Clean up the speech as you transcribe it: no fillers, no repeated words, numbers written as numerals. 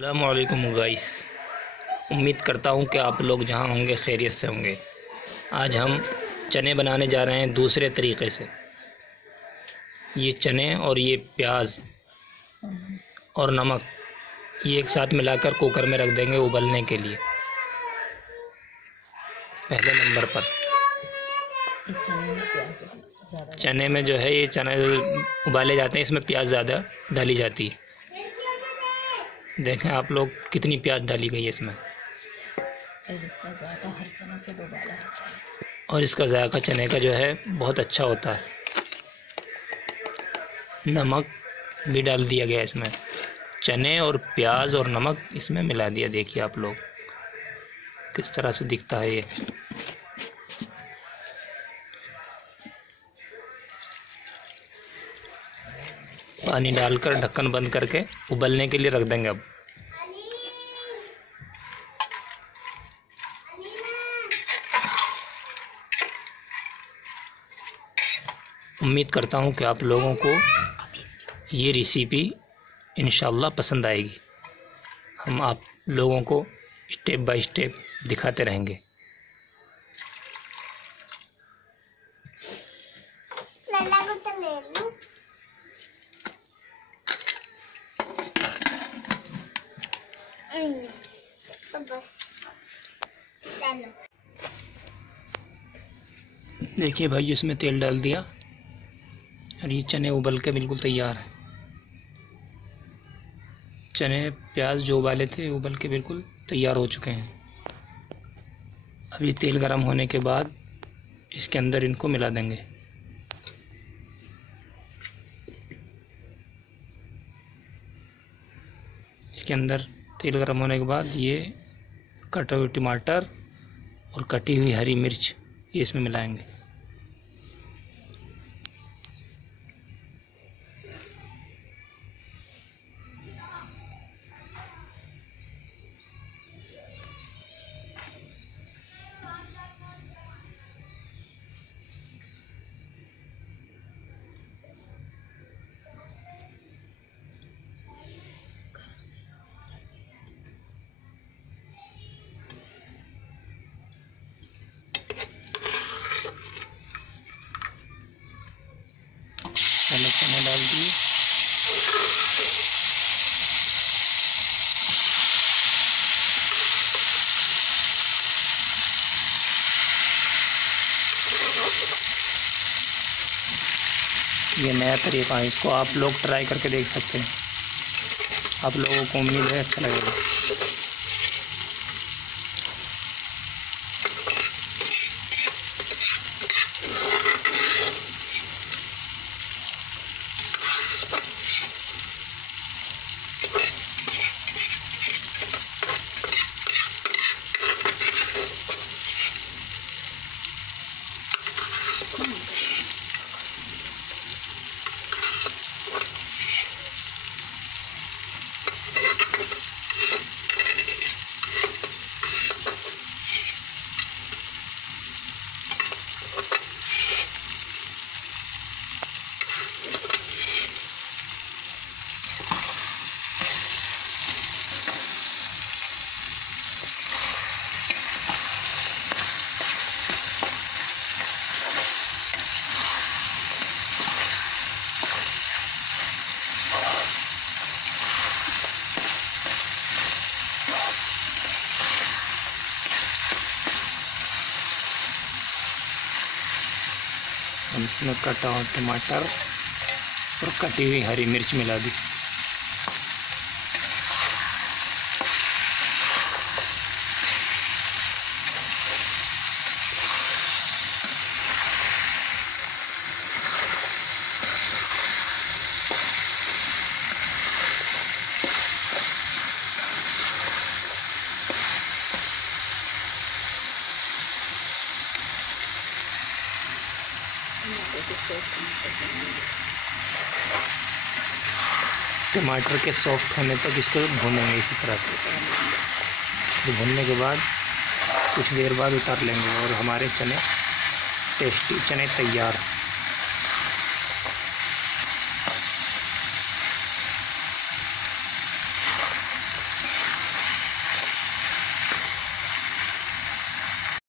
अस्सलामुअलैकुम गाइस। उम्मीद करता हूँ कि आप लोग जहाँ होंगे खैरियत से होंगे। आज हम चने बनाने जा रहे हैं दूसरे तरीक़े से। ये चने और ये प्याज और नमक ये एक साथ मिलाकर कुकर में रख देंगे उबलने के लिए। पहले नंबर पर चने में जो है ये चने उबाले जाते हैं, इसमें प्याज ज़्यादा डाली जाती है। देखें आप लोग कितनी प्याज डाली गई है इसमें, और इसका जायका चने का जो है बहुत अच्छा होता है। नमक भी डाल दिया गया इसमें। चने और प्याज और नमक इसमें मिला दिया। देखिए आप लोग किस तरह से दिखता है ये। पानी डालकर ढक्कन बंद करके उबलने के लिए रख देंगे। अब उम्मीद करता हूँ कि आप लोगों को ये रेसिपी इंशाल्लाह पसंद आएगी। हम आप लोगों को स्टेप बाय स्टेप दिखाते रहेंगे। देखिए भाई, इसमें तेल डाल दिया और ये चने उबल के बिल्कुल तैयार है। चने प्याज जो उबाले थे उबल के बिल्कुल तैयार हो चुके हैं। अब ये तेल गर्म होने के बाद इसके अंदर इनको मिला देंगे। इसके अंदर तेल गर्म होने के बाद ये कटे हुए टमाटर और कटी हुई हरी मिर्च ये इसमें मिलाएंगे। पहले चने डाल दिए, ये नया तरीका है, इसको आप लोग ट्राई करके देख सकते हैं। आप लोगों को उम्मीद है अच्छा लगेगा। हम इसमें कटा हुआ टमाटर और कटी हुई हरी मिर्च मिला दी। टमाटर के सॉफ्ट होने तक इसको भूनेंगे इसी तरह से। तो भूनने के बाद कुछ देर बाद उतार लेंगे और हमारे चने टेस्टी चने तैयार।